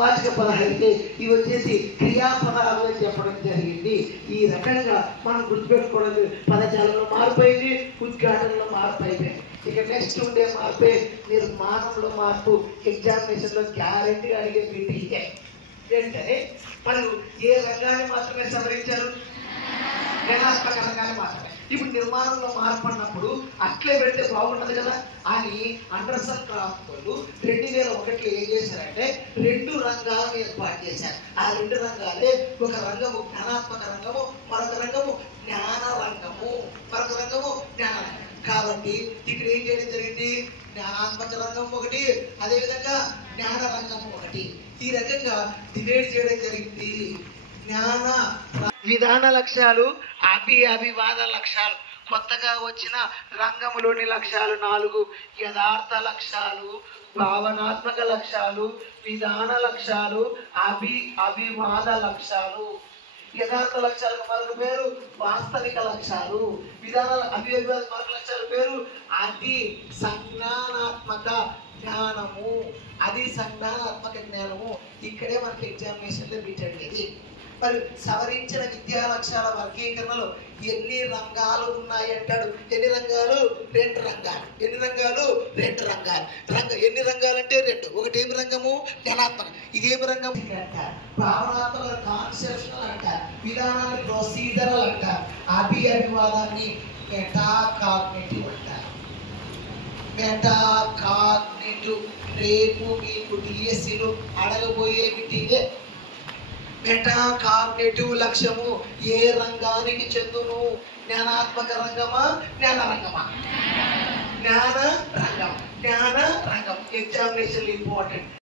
వాచక పదాలు అయితే ఇవి వచ్చేసి క్రియాపదాలు అని చెప్పడం జరిగింది. ఈ రకంగా మనం గుర్తుపెట్టుకోవడం పదజాలంలో మార్పు అయింది, ఉద్ఘాటనలో మార్పు అయిపోయింది. ఇక నెక్స్ట్ ఉండే మార్పే నిర్మాణంలో మార్పు. ఎగ్జామినేషన్లో గ్యారెంటీగా అడిగే బిట్ ఇదే. ఏంటంటే మనం ఏ రంగాన్ని మాత్రమే సవరించారు? జ్ఞానాత్మక రంగాన్ని మాత్రమే. ఇప్పుడు నిర్మాణంలో మార్పు అన్నప్పుడు అట్లే పెడితే బాగుంటుంది కదా అని అండర్సన్ క్రాఫ్ట్ వాళ్ళు 2001లో ఏం చేశారంటే 2 రంగాలను ఏర్పాటు చేశారు. ఆ 2 రంగాలే, ఒక రంగము జ్ఞానాత్మక రంగము, మరొక రంగము జ్ఞాన రంగము, మరొక రంగము జ్ఞాన రంగం. కాబట్టి ఇక్కడ ఏం చేయడం జరిగింది? జ్ఞానాత్మక రంగం ఒకటి, అదేవిధంగా జ్ఞాన రంగం ఒకటి. ఈ రకంగా డివైడ్ చేయడం జరిగింది. జ్ఞాన విధాన లక్ష్యాలు, అభివాద లక్ష్యాలు, కొత్తగా వచ్చిన రంగంలోని లక్ష్యాలు 4: యథార్థ లక్ష్యాలు, భావనాత్మక లక్ష్యాలు, విధాన లక్ష్యాలు, అభివాద లక్ష్యాలు. యథార్థ లక్ష్యాలకు మరొక పేరు వాస్తవిక లక్ష్యాలు. అభివాద లక్ష్యాల పేరు అది సంజ్ఞానాత్మక జ్ఞానము. అది సంజ్ఞానాత్మక జ్ఞానము. ఇక్కడే మనకి ఎగ్జామినేషన్లో బిట్ అడిగేది. మరి సవరించిన విద్యా లక్ష్యాల వర్గీకరణలో ఎన్ని రంగాలు ఉన్నాయి అంటాడు. ఎన్ని రంగాలు? 2 రంగాలు. ఎన్ని రంగాలు? 2 రంగాలు. ఎన్ని రంగాలు అంటే 2. ఒకటి ఏమి రంగము? జ్ఞానాత్మక. ఇదేమి రంగం అంటారు? భావనాత్మక కాన్సెప్షనల్ అంటారు. విధానాన్ని ప్రొసీజరల్ అంటారు. అభివాదాన్ని మెటాకాగ్నిటివ్ అంటారు. మెటాకాగ్నిటివ్. రేపు మీకు డిఎస్సిలో అడగబోయేమిటివే. మెటాకాగ్నిటివ్ లక్ష్యము ఏ రంగానికి చెందును? జ్ఞానాత్మక రంగమా, జ్ఞాన రంగమా? జ్ఞాన రంగం. జ్ఞాన రంగం ఎగ్జామినేషన్ ఇంపార్టెంట్.